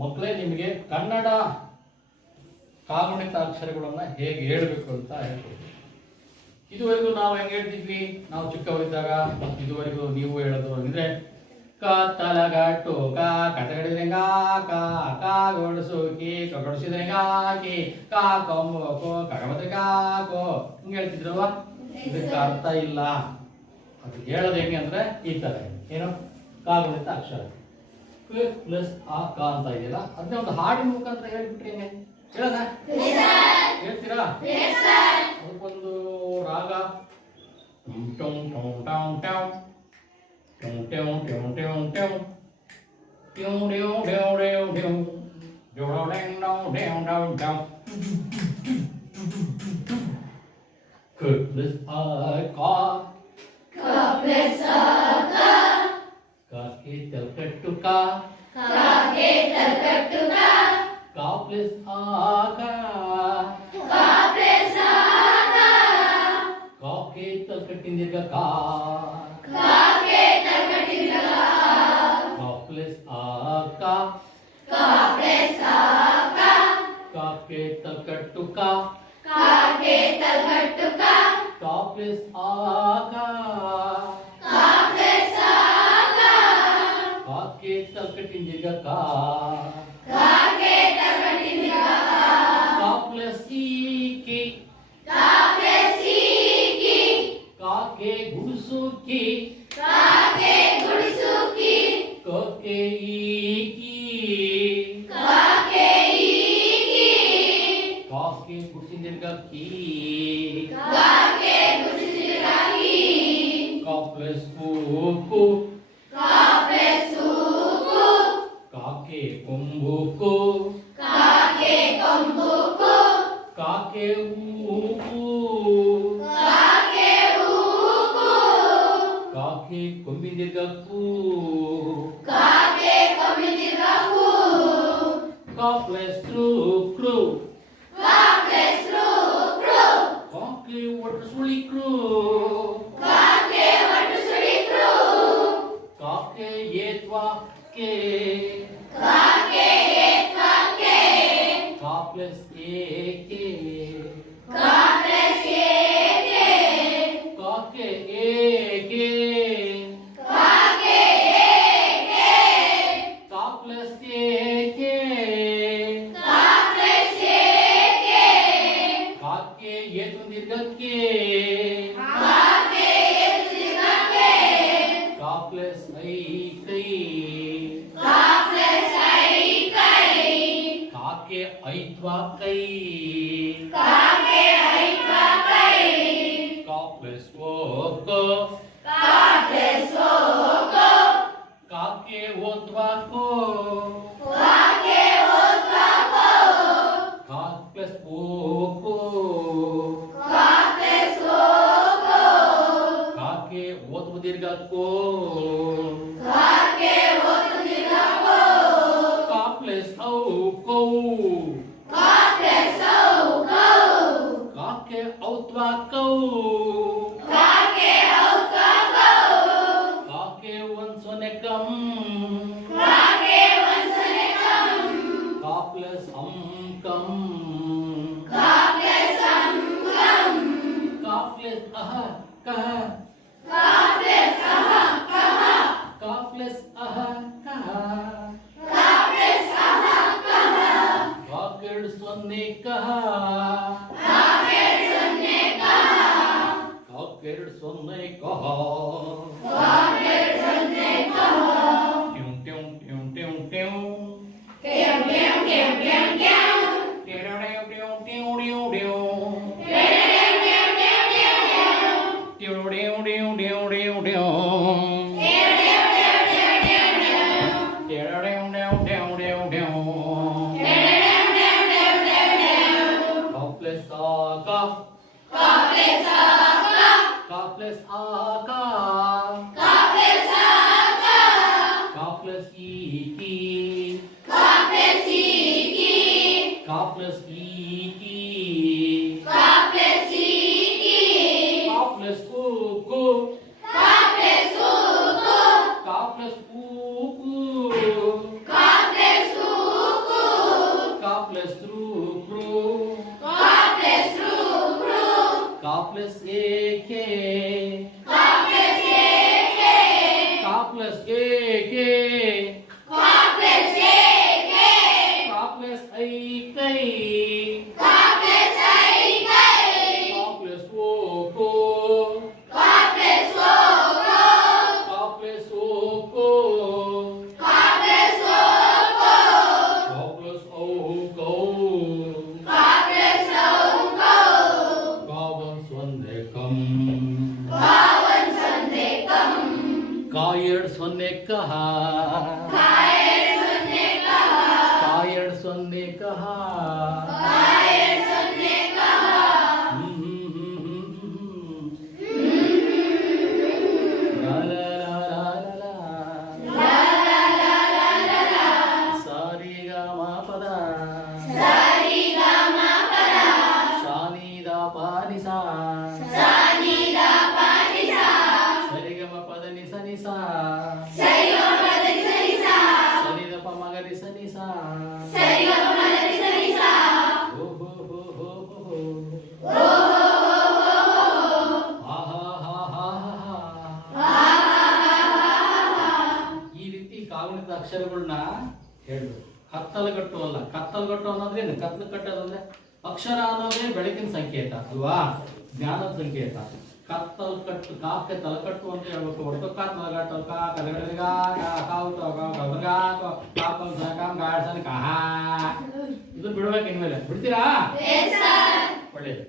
ಮಕ್ಕಳೇ ನಿಮಗೆ ಕನ್ನಡ ಕಾಗುಣಿತ ಅಕ್ಷರಗಳನ್ನು ಹೇಗೆ ಹೇಳಬೇಕು ಅಂತ ಹೇಳ್ಬೋದು. ಇದುವರೆಗೂ ನಾವು ಹೆಂಗೆ ಹೇಳ್ತಿದ್ವಿ, ನಾವು ಚಿಕ್ಕವರಿದ್ದಾಗ ಮತ್ತು ಇದುವರೆಗೂ ನೀವು ಹೇಳೋದು ಅಂದರೆ ಕ ತಲಗಟ್ಟು ಕ ಕಟಗಡಿದ್ರೆ ಕಾ ಗೊಡಸು ಕಿ ಕಗಡಿಸಿದ್ರೆ ಕಿ ಕಾ ಕೊಂಬು ಕೋ ಕಗಬದ್ರೆ ಕೋ ಹಿಂಗೆ ಹೇಳ್ತಿದ್ರಲ್ವಾ. ಇದಕ್ಕೆ ಅರ್ಥ ಇಲ್ಲ. ಅದು ಹೇಳೋದು ಹೆಂಗೆ ಅಂದ್ರೆ ಈ ತರ ಏನು ಕಾಗುಣಿತ ಅಕ್ಷರ ಪ್ಲಸ್ ಆ ಕ ಅಂತ ಇದೆಯಲ್ಲ, ಅದನ್ನ ಒಂದು ಹಾಡಿನ ಮುಖಾಂತರ ಹೇಳ್ಬಿಟ್ರಿ ಹೆಂಗೆ ಹೇಳೋಣ? ಹೇಳ್ತೀರಾ? ಅದಕ್ಕೊಂದು ರಾಗ ಟೊಂ ಟೊಂ ಟೊಂ ಟೊಂ ಟೊಂ ಟೊಂ ಟೊಂ ಟೊಂ ಟೊಂ ಟ್ಯೂ ಡ್ಯೂ ಡ್ಯೂ ಡ್ಯೂ ಡ್ಯೂ ಡ್ಯೂ ಡ್ಯೂ ಡ್ಯೂ ಡ್ಯೂ ಡ್ಯೂ ಕ ಪ್ಲಸ್ ಆ ಕ ಪ್ಲಸ್ ಆ ಕ ಕೆ ತಲ್ಕಟ್ಟು ಕ ಕೆ ತಲ್ಕಟ್ಟು ಕ ಪ್ಲಸ್ ಆ ಕ ಪ್ಲಸ್ ಆ ಕ ಕೆ ತಲ್ಕಟ್ಟಿಂದಿರ್ಗ ಕ ಕೆ ತಲ್ಕಟ್ಟಿಂದಿರ್ಗ ಕ ಪ್ಲಸ್ ಆ ಕ ಪ್ಲಸ್ ಆ ಕ ಕೆ ತಲ್ಕಟ್ಟು ಕ ಕೆ ತಲ್ಕಟ್ಟು ಕ ಪ್ಲಸ್ ಆ ಕ ಪ್ಲಸ್ ಆ ಕ ಕೆ ತಲ್ಕಟ್ಟಿಂದಿರ್ಗ ಕ ಕೆ ತಲ್ಕಟ್ಟಿಂದಿರ್ಗ ಕ ಪ್ಲಸ್ ಈ ಕೆ ಪ್ಲಸ್ ಈ ಕ ಕೆ ಗುಡಿಸು ಕಿ ಕೆ ಗುಡಿಸು ಕಿ ಕ ಕೆ ಈ ಕಿ ಕೆ ಈ ಕ ಕೆ ಗುಡಿಸಿಂದಿರ್ಗ ಕಿ ಕೆ ಗುಡಿಸಿದಿರ್ಗ ಕಿ ಕ ಪ್ಲಸ್ ಕು ಪ್ಲಸ್ ಕ ಕೆ ಕೊಂಬು ಕು ಕೆ ಕೊಂಬು ಕ ಕೆ ಊ ಕೆ ಊ ಕ ಕೆ ಕೊಂಬಿಂದಿರ್ಗ ಕು ಕೆ ಕೊಂಬಿದಿರ್ಗ ಕು ಕ ಪ್ಲಸ್ ಕ್ರು ಪ್ಲಸ್ ಕ ಕೆ ಒಟ್ಟು ಸುಳಿ ಕ್ರು ಕೆ ಒಟ್ಟು ಸುಳಿ ಕ ಕೆ ಏತ್ವಾ ಕೆ ಕೆ ಕೆ ಕ plus A K plus K ಕ ಕೆ ಎ ಕೆ ಕೆ ಕ ಪ್ಲಸ್ ಎ ಕೆ ಪ್ಲಸ್ ಕ ಕೆ ಏತುಂದಿರ್ಗ ಕೆ ಕೆ ಎತ್ತಿರ್ಗ ಕೆ ಕ ಪ್ಲಸ್ ಐ ಕೈ ಪ್ಲಸ್ ಐ ಕೈ ಕ ಕೆ ಐತ್ವಾ ಕೈ ಕೆ ಐತ್ವ ಕೈ ಕ ಪ್ಲಸ್ ಓ ಕ ಪ್ಲಸ್ ಕ ಕೆ ಓತ್ವಾ ಕೋ ಕೆ ಓತ್ವ ಕೋ ಕ ಪ್ಲಸ್ ಓ ಕೋ ಪ್ಲಸ್ ಕ ಕೆ ಓತ್ವ ದೀರ್ಘ ಕೋ ಕೆ ಓದುದಿರ್ಗ ಕೋ ಕ ಪ್ಲಸ್ ಔ ಕೌ ಪ್ಲಸ್ ಕೌ ಕ ಕೆ ಔತ್ವಾ ಕೌ ಕೆ ಔತ್ವ ಕೌ ಕ ಕೆ ಒಂದ್ ಸೊನ್ನೆ ಕಂ ಕೆ ಒಂದ್ಸನೆ ಕಂ ಕ ಪ್ಲಸ್ ಅಂ ಕಂ ಪ್ಲಸ್ ಕಂ ಕ ಪ್ಲಸ್ ಅಹ ಕಹ ಪ್ಲಸ್ ಕಹ ಕ ಪ್ಲಸ್ ಅಹ ಕಹ ಪ್ಲಸ್ ಕಹ ಕ ಕೆರಡು ಸೊನ್ನೆ ಕಹ ಕೆ ಸೊನ್ನೆ ಕಹ ಕ ಕೆರಡು ಸೊನ್ನೆ ಕಹ ಕೆ ಸೊನ್ನೆ ಕಹ ಟ್ಯೂ ಟ್ಯೂ ಟ್ಯೂ ಟ್ಯೂ ಟ್ಯೂ ಟ್ಯಂ ಟ್ಯಂ ಟ್ಯಂ ಟ್ಯಂ ಟ್ಯಂ ಟ್ಯೂ ಟ್ಯೂ ಟ್ಯೂ ಟ್ಯೂ ಟ್ಯೂ ಟ್ಯೂ ಟ್ಯೂ ಟ್ಯೂ ಟ್ಯೂ ಟ್ಯೂ Ka ಪ್ಲಸ್ ಎ ಕೆ ಕ ಪ್ಲಸ್ ಐ ಕೈ ಕ ಪ್ಲಸ್ ಐ ಕೈ ಕ ಪ್ಲಸ್ ಓ ಕೋ ಕ ಪ್ಲಸ್ ಓ ಕೋ ಕ ಪ್ಲಸ್ ಓ ಕೋ ಕ ಪ್ಲಸ್ ಓ ಕೋ ಕ ಪ್ಲಸ್ ಔ ಕೌ ಕ ಪ್ಲಸ್ ಔ ಕೌ ಕಾವನ್ ಸೊನ್ನೆ ಕಂ ಕ ಒಂದ್ ಸೊನ್ನೆ ಕಂ ಕ ಎರಡ್ ಸೊನ್ನೆ ಕಹ ಕ ಎರಡ್ ಸೊನ್ನೆ ಕಹ ಕ ಎರಡ್ ಸೊನ್ನೆ ಕಹ ಕ ಎರಡ್ ಸೊನ್ನೆ ಕಹ ಲಾ ಲಾ ಲಾ ಲಾ ಲಾ ಲಾ. ಸಾರಿ ಗ ಮ ಪದ ಸರಿ ಗ ಮ ಪದ ಸಾನಿ ದ ಪ ನಿ ಸಾ ಸ ನಿ ದ ಪ ನಿ ಸ ಸರಿ ಗ ಮ ಪದ ನಿ ಸ ನಿ ಸಾ ಸರಿ ಗ ಮ ಪದ ನಿ ಸ ನಿ ಸ ಸರಿ ದ ಪ ಮ ಗ ನಿ ಸ ನಿ ಸಾ ಸರಿ ಗ ಮ ಪದ ನಿ ಸ ನಿ ಸ ಓ ಹೋ ಹೋ ಹೋ ಹೋ ಓ ಹೋ ಹೋ ಹೋ ಹೋ ಆ ಹಾ ಹಾ ಹಾ ಹಾ. ಆ ಹಾ ಹಾ ಹಾ ಹಾ. ಈ ರೀತಿ ಕಾಗುಣಿತ ಅಕ್ಷರಗಳನ್ನ ಹೇಳ್ಬೇಕು. ಕತ್ತಲಗಟ್ಟು ಅಲ್ಲ. ಕತ್ತಲಗಟ್ಟು ಅನ್ನೋದ್ರೇನು? ಕತ್ತಲು ಕಟ್ಟೋದಂದ್ರೆ ಅಕ್ಷರ ಅನ್ನೋದೇ ಬೆಳಕಿನ ಸಂಕೇತ ಅಲ್ವಾ, ಜ್ಞಾನದ ಸಂಕೇತ. ಕತ್ತಲು ಕಟ್ಟು ಕಾಕ್ಕೆ ತಲಕಟ್ಟು ಅಂತ ಹೇಳ್ಬೇಕು ಹೊರತು ಕತ್ತಲಗಟ್ಟು ಕಾ ಕದಗಡಿಗ ಇದು ಬಿಡ್ಬೇಕು ಇನ್ಮೇಲೆ. ಬಿಡ್ತೀರಾ? Yes sir. ಒಳ್ಳೇದು.